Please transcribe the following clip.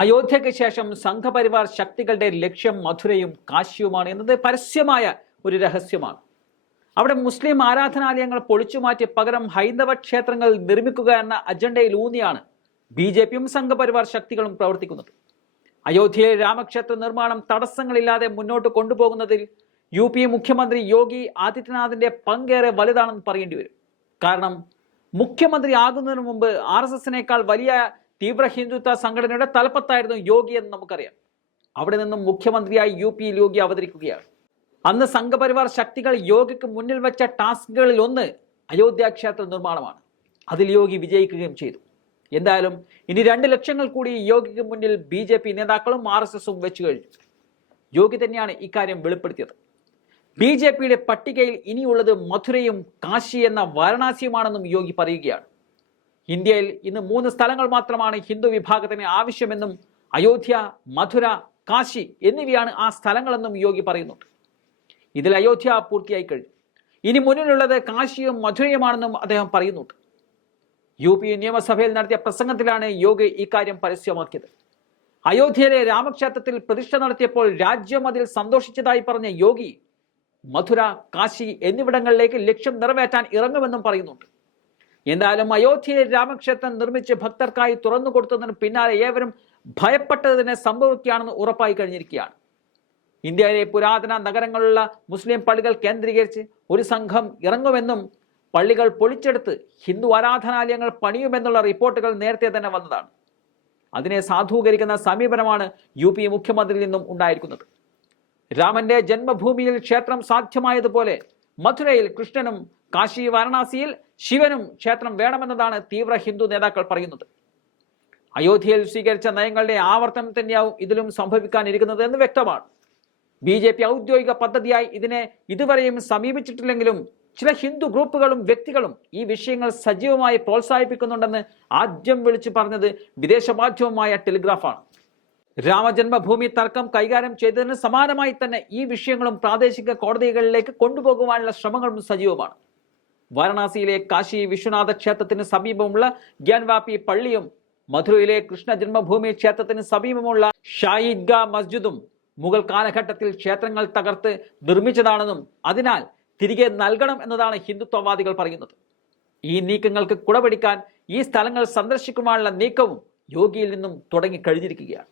അയോധ്യയ്ക്ക് ശേഷം സംഘപരിവാർ ശക്തികളുടെ ലക്ഷ്യം മഥുരയും കാശിയുമാണ് എന്നത് പരസ്യമായ ഒരു രഹസ്യമാണ്. അവിടെ മുസ്ലിം ആരാധനാലയങ്ങൾ പൊളിച്ചുമാറ്റി പകരം ഹൈന്ദവ ക്ഷേത്രങ്ങൾ നിർമ്മിക്കുക എന്ന അജണ്ടയിൽ ഊന്നിയാണ് BJPയും സംഘപരിവാർ ശക്തികളും പ്രവർത്തിക്കുന്നത്. അയോധ്യയിലെ രാമക്ഷേത്ര നിർമ്മാണം തടസ്സങ്ങളില്ലാതെ മുന്നോട്ട് കൊണ്ടുപോകുന്നതിൽ UP മുഖ്യമന്ത്രി യോഗി ആദിത്യനാഥിന്റെ പങ്കേറെ വലുതാണെന്ന് പറയേണ്ടി വരും. കാരണം മുഖ്യമന്ത്രി ആകുന്നതിന് മുമ്പ് RSSനേക്കാൾ വലിയ തീവ്ര ഹിന്ദുത്വ സംഘടനയുടെ തലപ്പത്തായിരുന്നു യോഗി എന്ന് നമുക്കറിയാം. അവിടെ നിന്നും മുഖ്യമന്ത്രിയായി UPയിൽ യോഗി അവതരിക്കുകയാണ്. അന്ന് സംഘപരിവാർ ശക്തികൾ യോഗിക്ക് മുന്നിൽ വെച്ച ടാസ്കുകളിൽ ഒന്ന് അയോധ്യ ക്ഷേത്ര നിർമ്മാണമാണ്. അതിൽ യോഗി വിജയിക്കുകയും ചെയ്തു. എന്തായാലും ഇനി 2 ലക്ഷങ്ങൾ കൂടി യോഗിക്ക് മുന്നിൽ BJP നേതാക്കളും RSSും വെച്ചു കഴിഞ്ഞു. യോഗി തന്നെയാണ് ഇക്കാര്യം വെളിപ്പെടുത്തിയത്. BJPയുടെ പട്ടികയിൽ ഇനിയുള്ളത് മഥുരയും കാശി എന്ന വാരണാസിയുമാണെന്നും യോഗി പറയുകയാണ്. ഇന്ത്യയിൽ ഇന്ന് 3 സ്ഥലങ്ങൾ മാത്രമാണ് ഹിന്ദു വിഭാഗത്തിന് ആവശ്യമെന്നും അയോധ്യ, മഥുര, കാശി എന്നിവയാണ് ആ സ്ഥലങ്ങളെന്നും യോഗി പറയുന്നുണ്ട്. ഇതിൽ അയോധ്യ പൂർത്തിയായി കഴിഞ്ഞു. ഇനി മുന്നിലുള്ളത് കാശിയും മഥുരയുമാണെന്നും അദ്ദേഹം പറയുന്നുണ്ട്. UP നിയമസഭയിൽ നടത്തിയ പ്രസംഗത്തിലാണ് യോഗി ഇക്കാര്യം പരസ്യമാക്കിയത്. അയോധ്യയിലെ രാമക്ഷേത്രത്തിൽ പ്രതിഷ്ഠ നടത്തിയപ്പോൾ രാജ്യം അതിൽ സന്തോഷിച്ചതായി പറഞ്ഞ യോഗി മഥുര, കാശി എന്നിവിടങ്ങളിലേക്ക് ലക്ഷ്യം നിറവേറ്റാൻ ഇറങ്ങുമെന്നും പറയുന്നുണ്ട്. എന്തായാലും അയോധ്യയിലെ രാമക്ഷേത്രം നിർമ്മിച്ച് ഭക്തർക്കായി തുറന്നു കൊടുത്തതിന് പിന്നാലെ ഏവരും ഭയപ്പെട്ടതിനെ സംഭവിക്കുകയാണെന്ന് ഉറപ്പായി കഴിഞ്ഞിരിക്കുകയാണ്. ഇന്ത്യയിലെ പുരാതന നഗരങ്ങളിലുള്ള മുസ്ലിം പള്ളികൾ കേന്ദ്രീകരിച്ച് ഒരു സംഘം ഇറങ്ങുമെന്നും പള്ളികൾ പൊളിച്ചെടുത്ത് ഹിന്ദു ആരാധനാലയങ്ങൾ പണിയുമെന്നുള്ള റിപ്പോർട്ടുകൾ നേരത്തെ തന്നെ വന്നതാണ്. അതിനെ സാധൂകരിക്കുന്ന സമീപനമാണ് UP മുഖ്യമന്ത്രിയിൽ നിന്നും ഉണ്ടായിരിക്കുന്നത്. രാമന്റെ ജന്മഭൂമിയിൽ ക്ഷേത്രം സാധ്യമായതുപോലെ മഥുരയിൽ കൃഷ്ണനും കാശി വാരണാസിയിൽ ശിവനും ക്ഷേത്രം വേണമെന്നതാണ് തീവ്ര ഹിന്ദു നേതാക്കൾ പറയുന്നത്. അയോധ്യയിൽ സ്വീകരിച്ച നയങ്ങളുടെ ആവർത്തനം തന്നെയാവും ഇതിലും സംഭവിക്കാനിരിക്കുന്നത് എന്ന് വ്യക്തമാണ്. BJP ഔദ്യോഗിക പദ്ധതിയായി ഇതിനെ ഇതുവരെയും സമീപിച്ചിട്ടില്ലെങ്കിലും ചില ഹിന്ദു ഗ്രൂപ്പുകളും വ്യക്തികളും ഈ വിഷയങ്ങൾ സജീവമായി പ്രോത്സാഹിപ്പിക്കുന്നുണ്ടെന്ന് ആദ്യം വിളിച്ചു പറഞ്ഞത് വിദേശ മാധ്യമമായ ടെലിഗ്രാഫാണ്. രാമജന്മഭൂമി തർക്കം കൈകാര്യം ചെയ്തതിന് സമാനമായി തന്നെ ഈ വിഷയങ്ങളും പ്രാദേശിക കോടതികളിലേക്ക് കൊണ്ടുപോകുവാനുള്ള ശ്രമങ്ങളും സജീവമാണ്. വാരണാസിയിലെ കാശി വിശ്വനാഥ ക്ഷേത്രത്തിന് സമീപമുള്ള ഗ്യാൻവാപി പള്ളിയും മധുരയിലെ കൃഷ്ണ ജന്മഭൂമി ക്ഷേത്രത്തിന് സമീപമുള്ള ഷായിദ്ഗാ മസ്ജിദും മുഗൾ കാലഘട്ടത്തിൽ ക്ഷേത്രങ്ങൾ തകർത്ത് നിർമ്മിച്ചതാണെന്നും അതിനാൽ തിരികെ നൽകണം എന്നതാണ് ഹിന്ദുത്വവാദികൾ പറയുന്നത്. ഈ നീക്കങ്ങൾക്ക് കുടപിടിക്കാൻ ഈ സ്ഥലങ്ങൾ സന്ദർശിക്കുവാനുള്ള നീക്കവും യോഗിയിൽ നിന്നും തുടങ്ങിക്കഴിഞ്ഞിരിക്കുകയാണ്.